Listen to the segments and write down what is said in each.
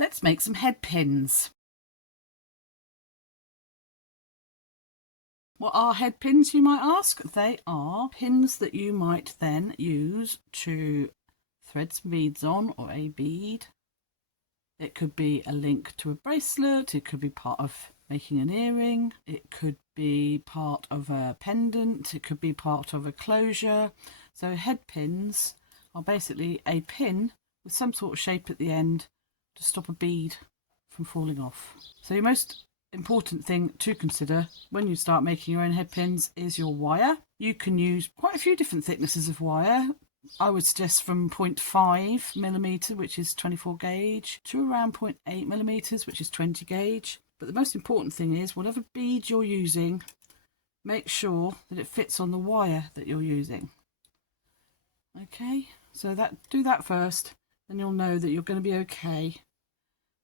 Let's make some head pins. What are head pins, you might ask? They are pins that you might then use to thread some beads on, or a bead. It could be a link to a bracelet, it could be part of making an earring, it could be part of a pendant, it could be part of a closure. So head pins are basically a pin with some sort of shape at the end to stop a bead from falling off. So your most important thing to consider when you start making your own head pins is your wire. You can use quite a few different thicknesses of wire. I would suggest from 0.5mm, which is 24 gauge, to around 0.8mm, which is 20 gauge. But the most important thing is, whatever bead you're using, make sure that it fits on the wire that you're using. Okay, so do that first, then you'll know that you're going to be okay.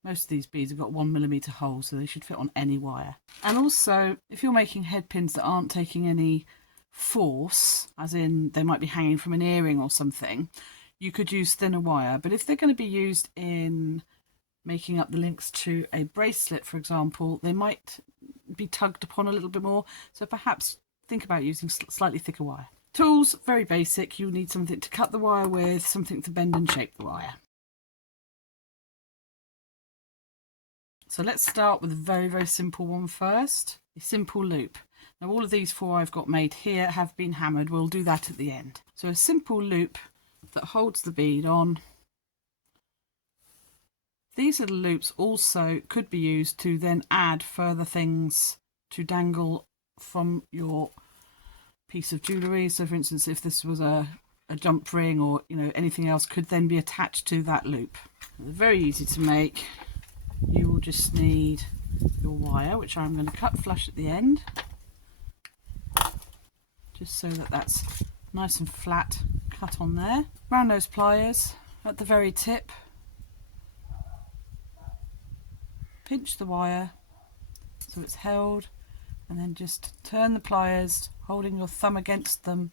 Most of these beads have got 1mm holes, so they should fit on any wire. And also, if you're making head pins that aren't taking any force, as in they might be hanging from an earring or something, you could use thinner wire. But if they're going to be used in making up the links to a bracelet, for example, they might be tugged upon a little bit more. So perhaps think about using slightly thicker wire. Tools, very basic. You need something to cut the wire with, something to bend and shape the wire. So let's start with a very, very simple one first, a simple loop. Now all of these four I've got made here have been hammered. We'll do that at the end. So a simple loop that holds the bead on. These little loops also could be used to then add further things to dangle from your piece of jewellery. So for instance, if this was a jump ring, or anything else could then be attached to that loop. They're very easy to make. You will just need your wire, which I'm going to cut flush at the end, just so that that's nice and flat cut on there. Round nose pliers at the very tip. Pinch the wire so it's held, and then just turn the pliers, holding your thumb against them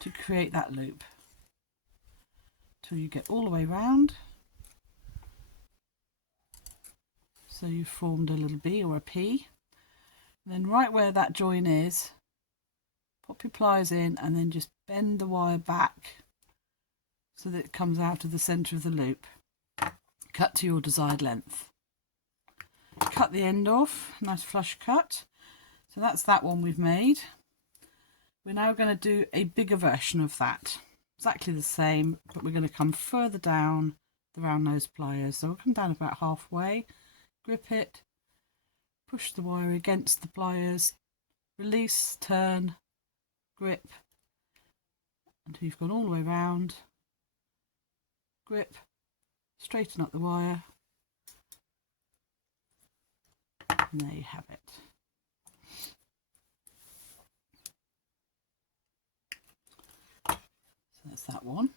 to create that loop till you get all the way round. So you've formed a little B or a P. And then right where that join is, pop your pliers in and then just bend the wire back so that it comes out of the centre of the loop. Cut to your desired length. Cut the end off, nice flush cut. So that's that one we've made. We're now going to do a bigger version of that. Exactly the same, but we're going to come further down the round nose pliers. So we'll come down about halfway. Grip it, push the wire against the pliers, release, turn, grip until you've gone all the way round, grip, straighten up the wire, and there you have it. So that's that one.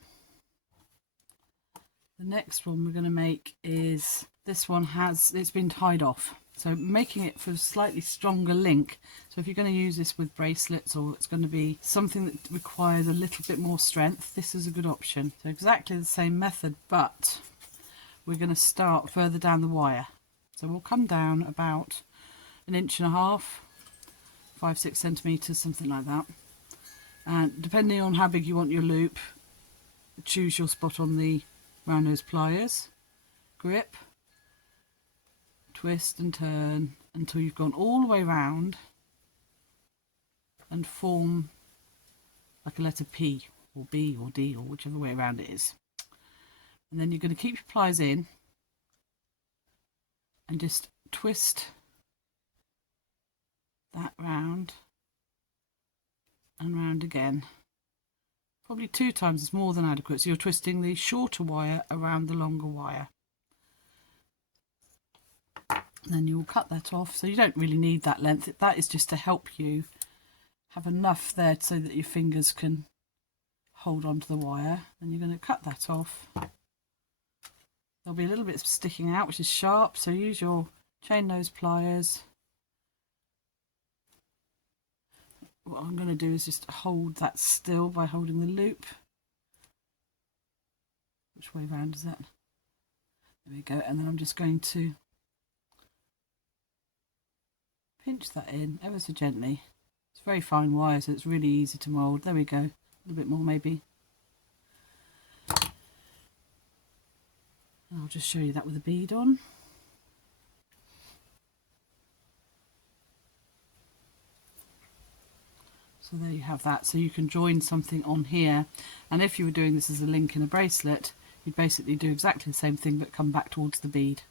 The next one we're going to make is, this one it's been tied off, so making it for a slightly stronger link. So if you're going to use this with bracelets, or it's going to be something that requires a little bit more strength, this is a good option. So exactly the same method, but we're going to start further down the wire. So we'll come down about 1.5 inches, 5-6 centimeters, something like that. And depending on how big you want your loop, choose your spot on the round nose pliers, grip, twist and turn until you've gone all the way round and form like a letter P or B or D, or whichever way around it is. And then you're going to keep your pliers in and just twist that round and round again. Probably 2 times is more than adequate, so you're twisting the shorter wire around the longer wire. And then you'll cut that off, so you don't really need that length. That is just to help you have enough there so that your fingers can hold onto the wire. And you're going to cut that off. There'll be a little bit sticking out, which is sharp, so use your chain nose pliers. What I'm going to do is just hold that still by holding the loop. Which way round is that? There we go, and then I'm just going to pinch that in ever so gently. It's very fine wire, so it's really easy to mould. There we go, a little bit more maybe. And I'll just show you that with a bead on. So there you have that. So you can join something on here, and if you were doing this as a link in a bracelet, you'd basically do exactly the same thing but come back towards the bead,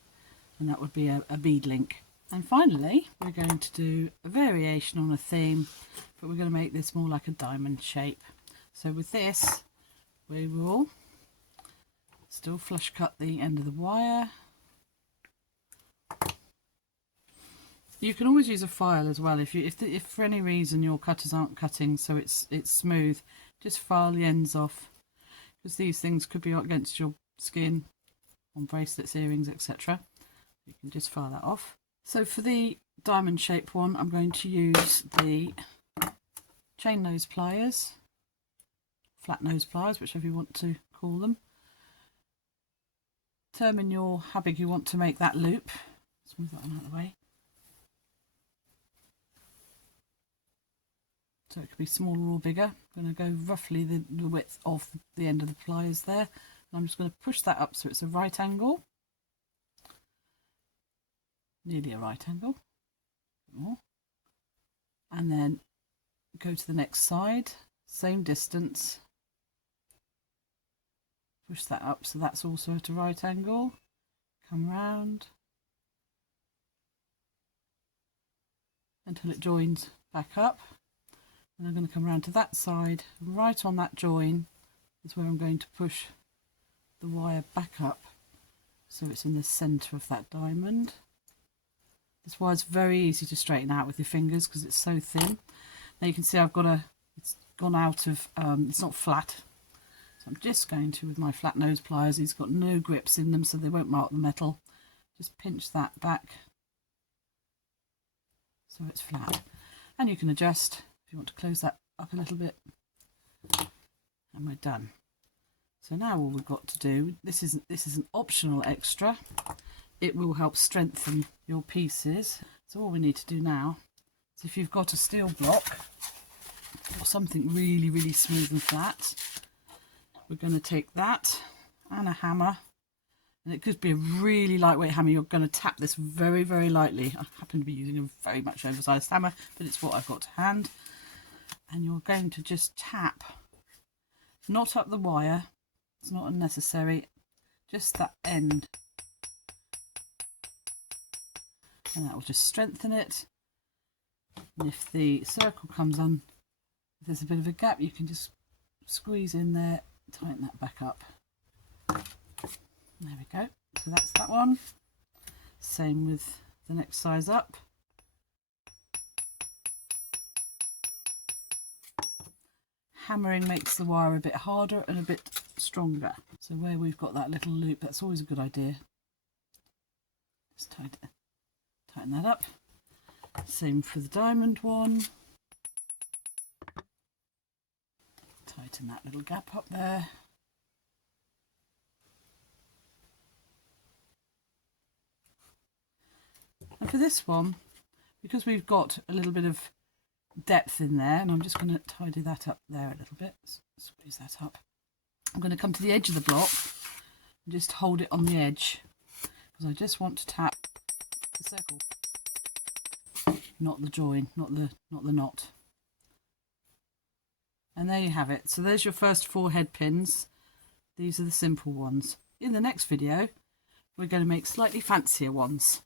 and that would be a bead link. And finally, we're going to do a variation on a theme, but we're going to make this more like a diamond shape. So with this, we will still flush cut the end of the wire. You can always use a file as well. If for any reason your cutters aren't cutting so it's smooth, just file the ends off, because these things could be against your skin on bracelets, earrings, etc. You can just file that off. So for the diamond shaped one, I'm going to use the chain nose pliers, flat nose pliers, whichever you want to call them. Determine how big you want to make that loop. Let's move that one out of the way. So it could be smaller or bigger. I'm going to go roughly the width of the end of the pliers there. And I'm just going to push that up so it's a right angle. Nearly a right angle. More. And then go to the next side. Same distance. Push that up so that's also at a right angle. Come round. Until it joins back up. And I'm going to come around to that side, right on that join is where I'm going to push the wire back up so it's in the centre of that diamond. This wire's very easy to straighten out with your fingers because it's so thin. Now you can see it's gone out of, it's not flat. So I'm just going to, with my flat nose pliers, it's got no grips in them so they won't mark the metal. Just pinch that back so it's flat. And you can adjust. You want to close that up a little bit, and we're done. So now all we've got to do, this is an optional extra, it will help strengthen your pieces. So all we need to do now is, if you've got a steel block or something really smooth and flat, we're going to take that and a hammer, and it could be a really lightweight hammer. You're going to tap this very lightly. I happen to be using a very much oversized hammer, but it's what I've got to hand. And you're going to just tap, not up the wire, it's not unnecessary, just that end, and that will just strengthen it. And if the circle comes on, if there's a bit of a gap, you can just squeeze in there, tighten that back up. There we go. So that's that one. Same with the next size up. Hammering makes the wire a bit harder and a bit stronger. So where we've got that little loop, that's always a good idea. Just tighten that up. Same for the diamond one. Tighten that little gap up there. And for this one, because we've got a little bit of depth in there, and I'm just going to tidy that up there a little bit, squeeze that up. I'm going to come to the edge of the block and just hold it on the edge, because I just want to tap the circle, not the join, not the knot. And there you have it. So there's your first 4 head pins. These are the simple ones. In the next video, we're going to make slightly fancier ones.